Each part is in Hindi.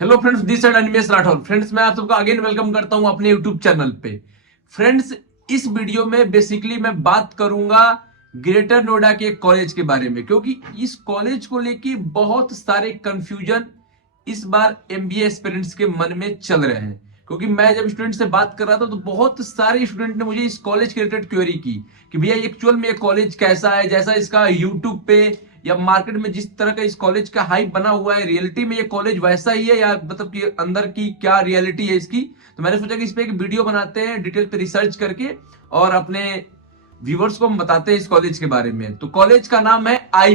Hello friends, this side Animesh Rathore. Friends, मैं आप सबका अगेन वेलकम करता हूं अपने यूट्यूब चैनल पे। फ्रेंड्स, इस वीडियो में बेसिकली मैं बात करूंगा ग्रेटर नोएडा के कॉलेज के बारे में, क्योंकि इस कॉलेज को लेके बहुत सारे कंफ्यूजन इस बार एमबीए एस्पिरेंट्स के मन में चल रहे हैं। क्योंकि मैं जब स्टूडेंट से बात कर रहा था तो बहुत सारे स्टूडेंट ने मुझे इस कॉलेज के रिलेटेड क्वेरी की कि भैया एक्चुअल में ये कॉलेज कैसा है, जैसा इसका यूट्यूब पे या मार्केट में जिस तरह का इस कॉलेज का हाइप बना हुआ है, रियलिटी में ये कॉलेज वैसा ही है या मतलब कि अंदर की क्या रियलिटी है इसकी। तो मैंने सोचा कि इस पे एक वीडियो बनाते हैं डिटेल पे रिसर्च करके और अपने व्यूवर्स को हम बताते हैं इस कॉलेज के बारे में। तो कॉलेज का नाम है आई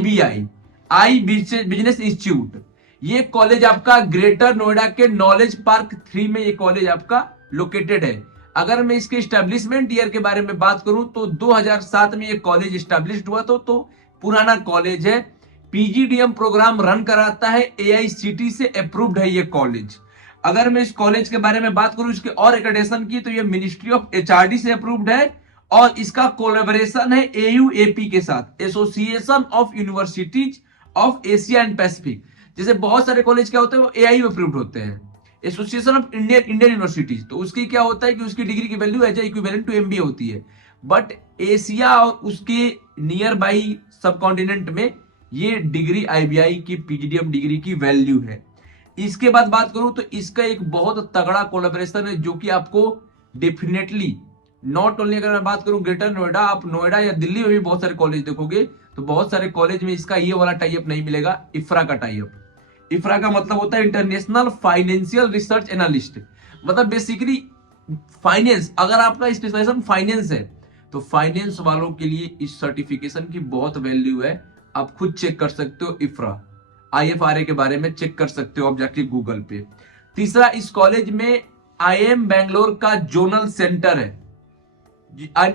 बिजनेस इंस्टीट्यूट। ये कॉलेज आपका ग्रेटर नोएडा के नॉलेज पार्क 3 में ये कॉलेज आपका लोकेटेड है। अगर मैं इसके स्टैब्लिशमेंट ईयर के बारे में बात करूं तो 2007 में ये कॉलेज स्टैब्लिश्ड हुआ तो पुराना कॉलेज है। पीजीडीएम प्रोग्राम रन कराता है, एआईसीटी से अप्रूव्ड है ये कॉलेज। अगर मैं इस कॉलेज के बारे में बात करूं इसके और एक्रेडिटेशन की तो ये मिनिस्ट्री ऑफ एचआरडी से अप्रूव्ड है और इसका कोलैबोरेशन है एयूएपी के साथ, association of universities of Asia and Pacific. जैसे बहुत सारे कॉलेज क्या होते हैं वो एआई में अप्रूव्ड होते हैं, एसोसिएशन ऑफ इंडियन यूनिवर्सिटीज, तो उसकी क्या होता है कि उसकी डिग्री की value as equivalent to MBA होती है। बट एशिया और उसके नियर बाई सब कॉन्टिनेंट में ये डिग्री आईबीआई की पीजीडीएम डिग्री की वैल्यू है। इसके बाद बात करूं तो इसका एक बहुत तगड़ा कोलैबोरेशन है जो कि आपको डेफिनेटली नॉट ओनली, अगर मैं बात करूं ग्रेटर नोएडा, आप नोएडा या दिल्ली में भी बहुत सारे कॉलेज देखोगे तो बहुत सारे कॉलेज में इसका ये वाला टाइप नहीं मिलेगा, इफ्रा का टाइप। इफ्रा का मतलब होता है इंटरनेशनल फाइनेंशियल रिसर्च एनालिस्ट। मतलब बेसिकली फाइनेंस, अगर आपका स्पेशलाइजेशन फाइनेंस है तो फाइनेंस वालों के लिए इस सर्टिफिकेशन की बहुत वैल्यू है। आप खुद चेक कर सकते हो, इफ्रा आईएफआरए के बारे में चेक कर सकते हो आप जाके गूगल पे। तीसरा, इस कॉलेज में आईएम बैंगलोर का जोनल सेंटर है।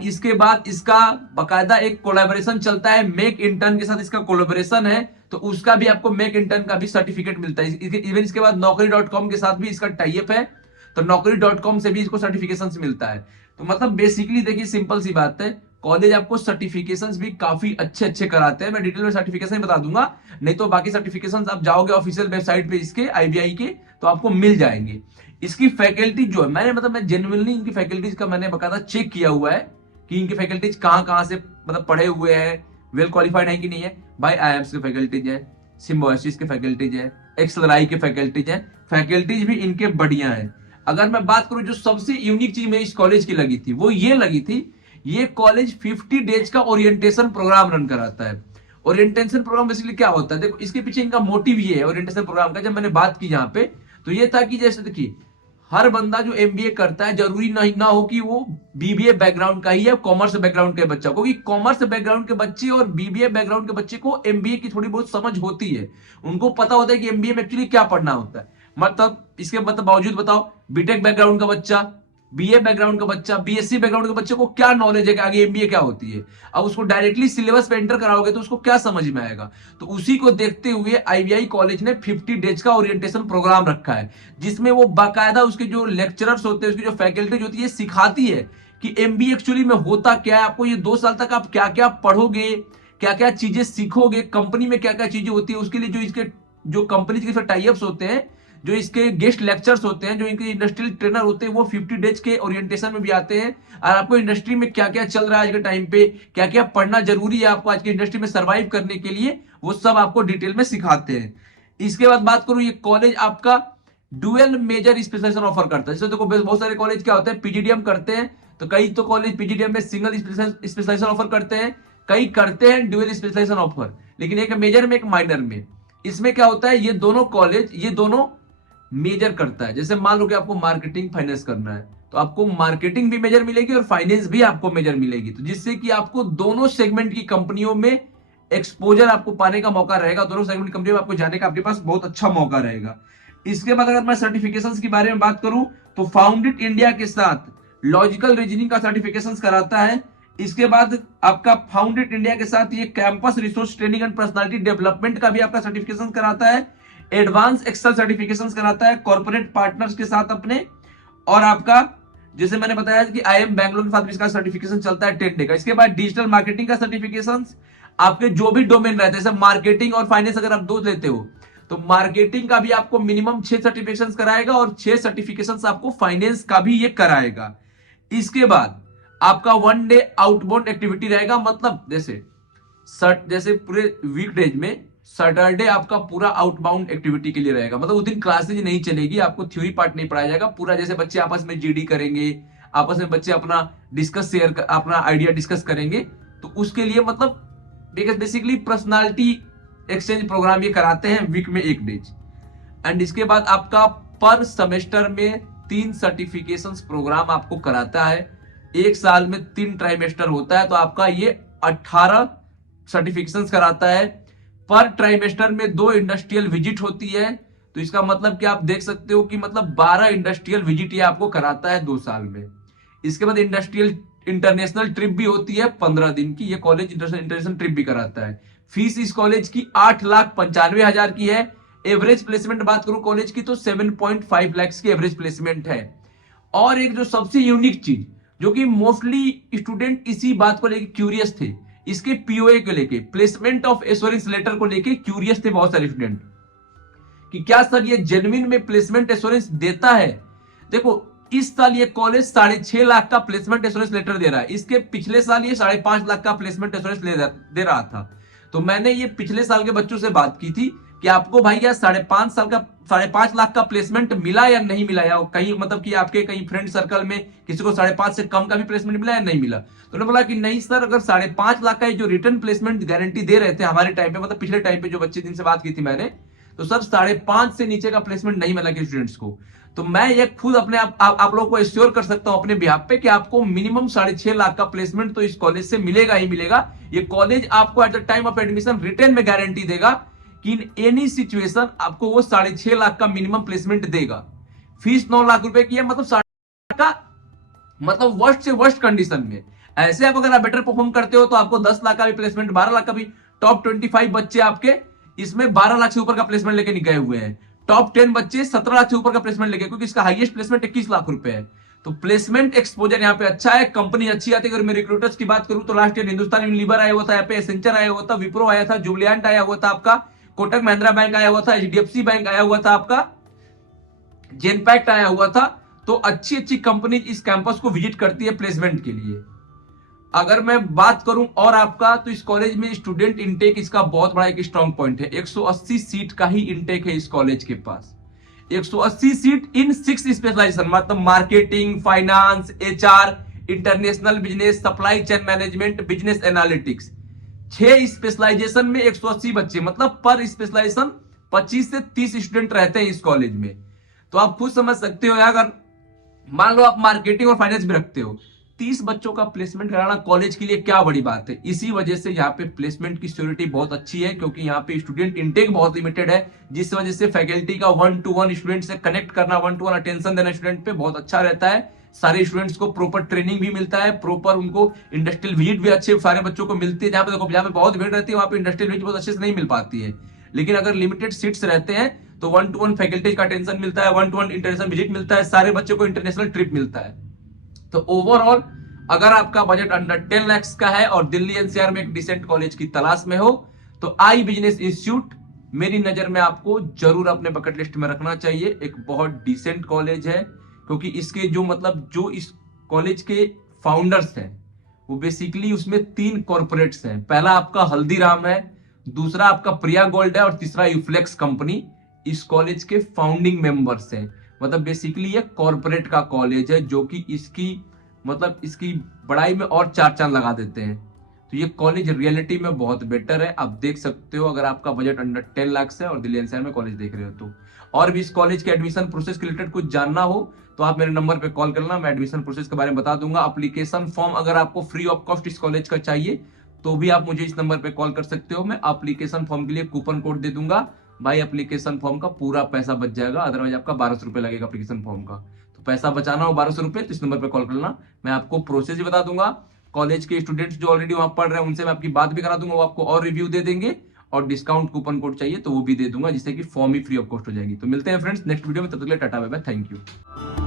इसके बाद इसका बकायदा एक कोलैबोरेशन चलता है मेक इंटर्न के साथ, इसका कोलैबोरेशन है तो उसका भी आपको मेक इंटर्न का भी सर्टिफिकेट मिलता है। इवन इसके बाद नौकरी.com के साथ भी इसका टाइप है तो नौकरी.com से भी इसको सर्टिफिकेशन मिलता है। तो मतलब बेसिकली देखिए सिंपल सी बात है, कॉलेज आपको सर्टिफिकेशंस भी काफी अच्छे अच्छे कराते हैं। मैं डिटेल में सर्टिफिकेशन बता दूंगा, नहीं तो बाकी सर्टिफिकेशंस आप जाओगे ऑफिशियल वेबसाइट पे इसके आईबीआई के तो आपको मिल जाएंगे। इसकी फैकल्टी जो है, मैं जेन्युइनली इनकी फैकल्टीज का मैंने बकायदा चेक किया हुआ है कि इनकी फैकल्टीज कहां से मतलब पढ़े हुए हैं, वेल क्वालिफाइड है कि नहीं है। भाई आईएम्स के फैकल्टीज है, सिम्बोसिस के फैकल्टीज है, एक्सएलआई के फैकल्टीज है, फैकल्टीज भी इनके बढ़िया है। अगर मैं बात करूं जो सबसे यूनिक चीज मेरी इस कॉलेज की लगी थी वो ये लगी थी, ये कॉलेज 50 डेज का ओरिएंटेशन प्रोग्राम रन कराता है। ओरिएंटेशन प्रोग्राम बेसिकली क्या होता है, देखो इसके पीछे इनका मोटिव ये है ओरिएंटेशन प्रोग्राम का। जब मैंने बात की यहाँ पे तो ये था कि जैसे देखिए हर बंदा जो एमबीए करता है जरूरी नहीं ना हो कि वो बीबीए बैकग्राउंड का ही है, कॉमर्स बैकग्राउंड के बच्चा को, क्योंकि कॉमर्स बैकग्राउंड के बच्चे और बीबीए बैकग्राउंड के बच्चे को एमबीए की थोड़ी बहुत समझ होती है, उनको पता होता है कि एमबीए में एक्चुअली क्या पढ़ना होता है। मतलब इसके मतलब बावजूद बताओ बीटेक बैकग्राउंड का बच्चा, बीए बैकग्राउंड का बच्चा, बीएससी बैकग्राउंड के बच्चे को क्या नॉलेज है कि आगे एमबीए क्या होती है। अब उसको डायरेक्टली सिलेबस पे एंटर कराओगे तो उसको क्या समझ में आएगा। तो उसी को देखते हुए आईबीआई कॉलेज ने 50 डेज का ओरिएंटेशन प्रोग्राम रखा है जिसमें वो बाकायदा उसके जो लेक्चरर्स होते हैं, उसकी जो फैकल्टीज होती है, सिखाती है कि एमबीए एक्चुअली में होता क्या है। आपको ये 2 साल तक आप क्या क्या पढ़ोगे, क्या क्या चीजें सीखोगे, कंपनी में क्या क्या चीजें होती है, उसके लिए जो इसके जो कंपनी के टाइप्स होते हैं, जो इसके गेस्ट लेक्चर्स होते हैं, जो इनके इंडस्ट्रियल ट्रेनर होते हैं, वो 50 डेज के ओरिएंटेशन में भी आते हैं और आपको इंडस्ट्री में क्या क्या चल रहा है आज के टाइम पे, क्या क्या पढ़ना जरूरी है आपको आज की इंडस्ट्री में सर्वाइव करने के लिए, वो सब आपको डिटेल में सिखाते हैं। इसके बाद बात करूं, ये कॉलेज आपका डुअल मेजर स्पेशलाइजेशन ऑफर करता है। जैसे देखो बहुत सारे कॉलेज क्या होते हैं पीजीडीएम करते हैं, तो कई तो कॉलेज पीजीडीएम में सिंगल स्पेशलाइजेशन ऑफर करते हैं, कई करते हैं डुअल स्पेशलाइजेशन ऑफर, लेकिन एक मेजर में एक माइनर में। इसमें क्या होता है, ये दोनों कॉलेज ये दोनों मेजर करता है। जैसे मान लो कि आपको मार्केटिंग फाइनेंस करना है तो आपको मार्केटिंग भी मेजर मिलेगी और फाइनेंस भी आपको मेजर मिलेगी, तो जिससे कि आपको दोनों सेगमेंट की कंपनियों में एक्सपोजर आपको पाने का मौका रहेगा, दोनों सेगमेंट कंपनी में आपको जाने का आपके पास बहुत अच्छा मौका रहेगा। इसके बाद अगर मैं सर्टिफिकेशंस के बारे में बात करूं तो फाउंडेड इंडिया के साथ लॉजिकल रीजनिंग का सर्टिफिकेशंस कराता है। इसके बाद आपका फाउंडेड इंडिया के साथ ये campus resource training and personality development का भी आपका सर्टिफिकेशन कराता है, एडवांस एक्सेल सर्टिफिकेशंस कराता है कॉर्पोरेट पार्टनर्स के साथ अपने, और आपका जैसे मैंने बताया कि आईएम बैंगलोर के साथ भी इसका सर्टिफिकेशन चलता है 10 डे का। इसके बाद डिजिटल मार्केटिंग का सर्टिफिकेशन, आपके जो भी डोमेन रहते हैं जैसे मार्केटिंग और फाइनेंस अगर आप दो लेते हो तो मार्केटिंग का भी आपको मिनिमम 6 सर्टिफिकेशन कराएगा और 6 सर्टिफिकेशन आपको फाइनेंस का भी ये कराएगा। इसके बाद आपका 1 डे आउटबाउंड एक्टिविटी रहेगा, मतलब जैसे पूरे वीकडेज में सैटरडे आपका पूरा आउटबाउंड एक्टिविटी के लिए रहेगा, मतलब उस दिन क्लासेज नहीं चलेगी, आपको थ्योरी पार्ट नहीं पढ़ाया जाएगा पूरा। जैसे बच्चे आपस में जीडी करेंगे, आपस में बच्चे अपना अपना आइडिया डिस्कस करेंगे, तो उसके लिए मतलब बेसिकली पर्सनालिटी एक्सचेंज प्रोग्राम ये कराते हैं वीक में 1 डेज। एंड इसके बाद आपका पर सेमेस्टर में 3 सर्टिफिकेशंस प्रोग्राम आपको कराता है। 1 साल में 3 ट्राइमेस्टर होता है, तो आपका ये 18 सर्टिफिकेशंस कराता है। पर ट्राइमेस्टर में 2 इंडस्ट्रियल विजिट होती है, तो इसका मतलब कि आप देख सकते हो कि मतलब 12 इंडस्ट्रियल विजिट ये आपको कराता है 2 साल में। इसके बाद इंटरनेशनल ट्रिप भी होती है 15 दिन की, ये कॉलेज इंटरनेशनल ट्रिप भी कराता है। फीस इस कॉलेज की 8,95,000 की है। एवरेज प्लेसमेंट बात करूं कॉलेज की तो 7.5 लाख की एवरेज प्लेसमेंट है। और एक जो सबसे यूनिक चीज, जो कि मोस्टली स्टूडेंट इसी बात को लेकर क्यूरियस थे, इसके पीओए को लेके, प्लेसमेंट ऑफ एश्योरेंस लेटर को लेके क्यूरियस थे बहुत सारे स्टूडेंट कि क्या सर ये जेन्युइन में प्लेसमेंट एश्योरेंस देता है। देखो इस साल ये कॉलेज 6.5 लाख का प्लेसमेंट एश्योरेंस लेटर दे रहा है, इसके पिछले साल ये 5.5 लाख का प्लेसमेंट एश्योरेंस दे रहा था। तो मैंने ये पिछले साल के बच्चों से बात की थी कि आपको भाई क्या 5.5 लाख का प्लेसमेंट मिला या नहीं मिला, या कहीं मतलब कि आपके कहीं फ्रेंड सर्कल में किसी को 5.5 से कम का भी प्लेसमेंट मिला या नहीं मिला। तो उन्होंने बोला कि नहीं सर, अगर 5.5 लाख का जो रिटर्न प्लेसमेंट गारंटी दे रहे थे हमारे टाइम पे, मतलब पिछले टाइम पे जो बच्चे जिनसे बात की थी मैंने, तो सर 5.5 से नीचे का प्लेसमेंट नहीं मिला कि स्टूडेंट्स को। तो मैं ये खुद अपने आप लोगों को एश्योर कर सकता हूं अपने बिहाफ पे कि आपको मिनिमम 6.5 लाख का प्लेसमेंट तो इस कॉलेज से मिलेगा ही मिलेगा। ये कॉलेज आपको at the time of admission return में गारंटी देगा कि इन एनी सिचुएशन आपको वो 6.5 लाख का मिनिमम प्लेसमेंट देगा। फीस 9 लाख रुपए की है, मतलब 60 का, मतलब वर्स्ट से वर्स्ट कंडीशन में। ऐसे आप अगर बेटर परफॉर्म करते हो तो आपको 10 लाख का भी प्लेसमेंट, 12 लाख का भी। टॉप 25 बच्चे आपके इसमें 12 लाख से ऊपर का प्लेसमेंट लेके गए हुए हैं। टॉप 10 बच्चे 17 लाख से ऊपर का प्लेसमेंट लेके, क्योंकि इसका हाईएस्ट प्लेसमेंट 21 लाख रुपए है। तो प्लेसमेंट एक्सपोजर यहाँ पे अच्छा है, कंपनी अच्छी आती है। अगर मैं रिक्रूटर्स की बात करूं तो लास्ट ईयर हिंदुस्तान यूनिलीवर आया हुआ था, यहाँ पे एसेंचर आया हुआ था, विप्रो आया था, जुबलियांट आया हुआ था, आपका कोटक महिंद्रा बैंक आया हुआ था, एचडीएफसी बैंक आया हुआ था, आपका जेनपैक्ट आया हुआ था। तो अच्छी अच्छी कंपनी इस कैंपस को विजिट करती है प्लेसमेंट के लिए। अगर मैं बात करूं और आपका, तो इस कॉलेज में स्टूडेंट इंटेक इसका बहुत बड़ा एक स्ट्रॉन्ग पॉइंट है। 180 सीट का ही इंटेक है इस कॉलेज के पास। 180 सीट इन 6 स्पेशलाइजेशन, मतलब marketing, finance, HR, international business, supply chain management, business analytics. 6 specialization में 180 बच्चे, मतलब पर स्पेशलाइजेशन 25 से 30 स्टूडेंट रहते हैं इस कॉलेज में। तो आप खुद समझ सकते हो, अगर मान लो आप मार्केटिंग और फाइनेंस भी रखते हो, 30 बच्चों का प्लेसमेंट कराना कॉलेज के लिए क्या बड़ी बात है। इसी वजह से यहाँ पे प्लेसमेंट की सिक्योरिटी बहुत अच्छी है, क्योंकि यहाँ पे स्टूडेंट इंटेक बहुत लिमिटेड है, जिस वजह से फैकल्टी का 1-to-1 स्टूडेंट से कनेक्ट करना, 1-to-1 अटेंशन देना स्टूडेंट पे बहुत अच्छा रहता है। सारे स्टूडेंट्स को प्रॉपर ट्रेनिंग भी मिलता है, प्रॉपर उनको इंडस्ट्रियल विजिट भी अच्छे सारे बच्चों को मिलती है। जहाँ पे बहुत भीड़ रहती है वहां पे इंडस्ट्रियल विजिट बहुत अच्छे से नहीं मिल पाती है, लेकिन अगर लिमिटेड सीट्स रहते हैं तो 1-to-1 फैकल्टी का अटेंशन मिलता है, 1-to-1 इंटरनेशनल विजिट मिलता है, सारे बच्चों को इंटरनेशनल ट्रिप मिलता है। तो ओवरऑल अगर आपका बजट अंडर 10 लाख का है और दिल्ली एनसीआर में एक डिसेंट कॉलेज की तलाश में हो, तो आई बिजनेस इंस्टीट्यूट मेरी नजर में आपको जरूर अपने बकेट लिस्ट में रखना चाहिए। एक बहुत डिसेंट कॉलेज है, क्योंकि इसके जो इस कॉलेज के फाउंडर्स हैं वो बेसिकली उसमें 3 कॉर्पोरेट्स हैं। पहला आपका हल्दीराम है, दूसरा आपका प्रिया गोल्ड है और तीसरा यूफ्लेक्स कंपनी इस कॉलेज के फाउंडिंग मेंबर्स हैं। मतलब बेसिकली ये कॉर्पोरेट का कॉलेज है, जो कि इसकी बड़ाई में और 4 चांद लगा देते हैं। तो ये कॉलेज रियलिटी में बहुत बेटर है। आप देख सकते हो, अगर आपका बजट अंडर 10 लाख है और दिल्ली एनसीआर में कॉलेज देख रहे हो तो। और भी इस कॉलेज के एडमिशन प्रोसेस के रिलेटेड कुछ जानना हो तो आप मेरे नंबर पे कॉल करना, मैं एडमिशन प्रोसेस के बारे में बता दूंगा। एप्लीकेशन फॉर्म अगर आपको फ्री ऑफ कॉस्ट इस कॉलेज का चाहिए तो भी आप मुझे इस नंबर पे कॉल कर सकते हो। मैं एप्लीकेशन फॉर्म के लिए कूपन कोड दे दूंगा भाई। एप्लीकेशन फॉर्म का पूरा पैसा बच जाएगा, अदरवाइज आपका 1200 रुपए लगेगा एप्लीकेशन फॉर्म का। तो पैसा बचाना हो 1200 रुपए तो इस नंबर पे कॉल करना, मैं आपको प्रोसेस भी बता दूंगा। कॉलेज के स्टूडेंट्स जो ऑलरेडी वहां पढ़ रहे हैं उनसे मैं आपकी बात भी करा दूंगा, वो आपको और रिव्यू दे देंगे, और डिस्काउंट कूपन कोड चाहिए तो वो भी दे दूंगा, जिससे कि form he free of cost हो जाएगी। तो मिलते हैं फ्रेंड्स नेक्स्ट वीडियो में, तब तक के लिए tata bye bye, thank you.